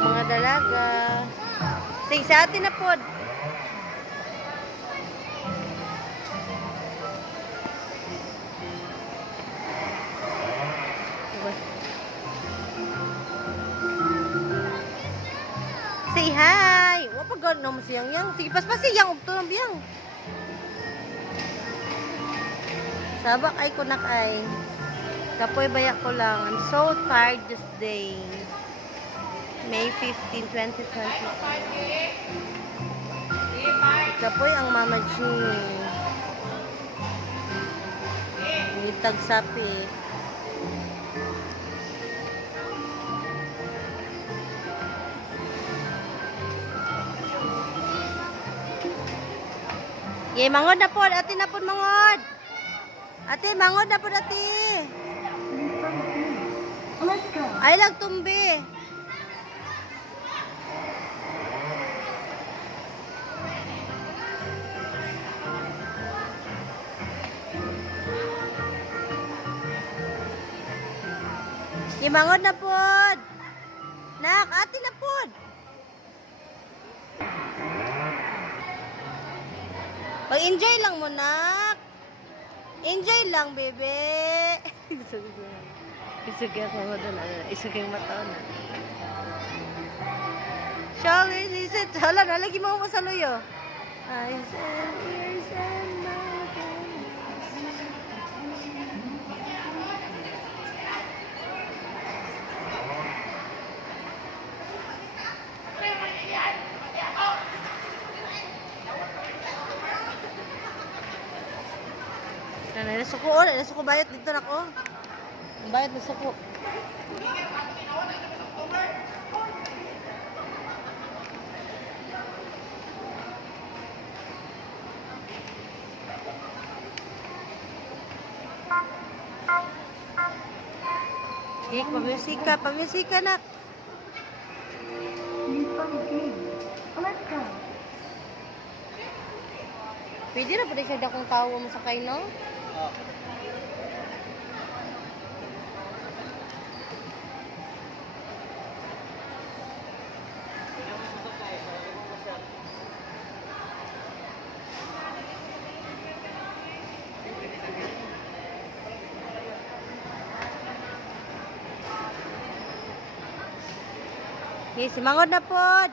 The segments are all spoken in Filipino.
Mga dalaga. Sige, sa atin na pod. Say hi! Wapa gano'n mo siyang yang. Sige, pasipasiyang. Ugto ng biyang. Sabak ay kunak ay. Kapoy bayak ko lang. I'm so tired this day. May 15, 2020. Kapoy ang Mama G. Ngitag sapi. Ye, mangod na po. Ate na po, mangod. Ate, mangod na po, ate. Ay, lagtumbi. Ye, mangod na po. Nak, ate na po. Pag-enjoy lang mo, nak. Enjoy lang, bebe. Isugay ako mo doon. Isugay mata na. Shall we sit? Hala, nalagi mo sa luyo. I said, here's and nasuko, nasuko bayat dito na ko. Bayat nasuko. Okay, pag-musika na. Pwede na pwede siya akong tawa mo sa kayo, no? Okay, simangod na pod.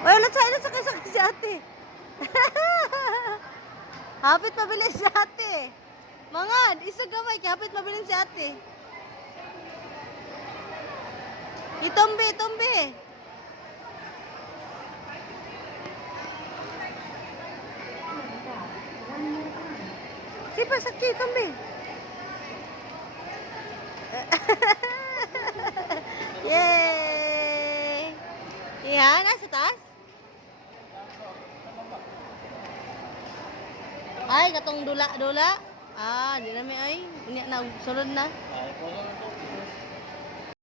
Oy, sakay si ate. Hapit mabilin si ate. Mangad, isa gamay, hapit mabilin si ate. Itombe. Sipa, sakit, itombe. Yay! Yan, nasa taas? Ay, katong dula. Ah, di na may ay. Ini na, sunod na.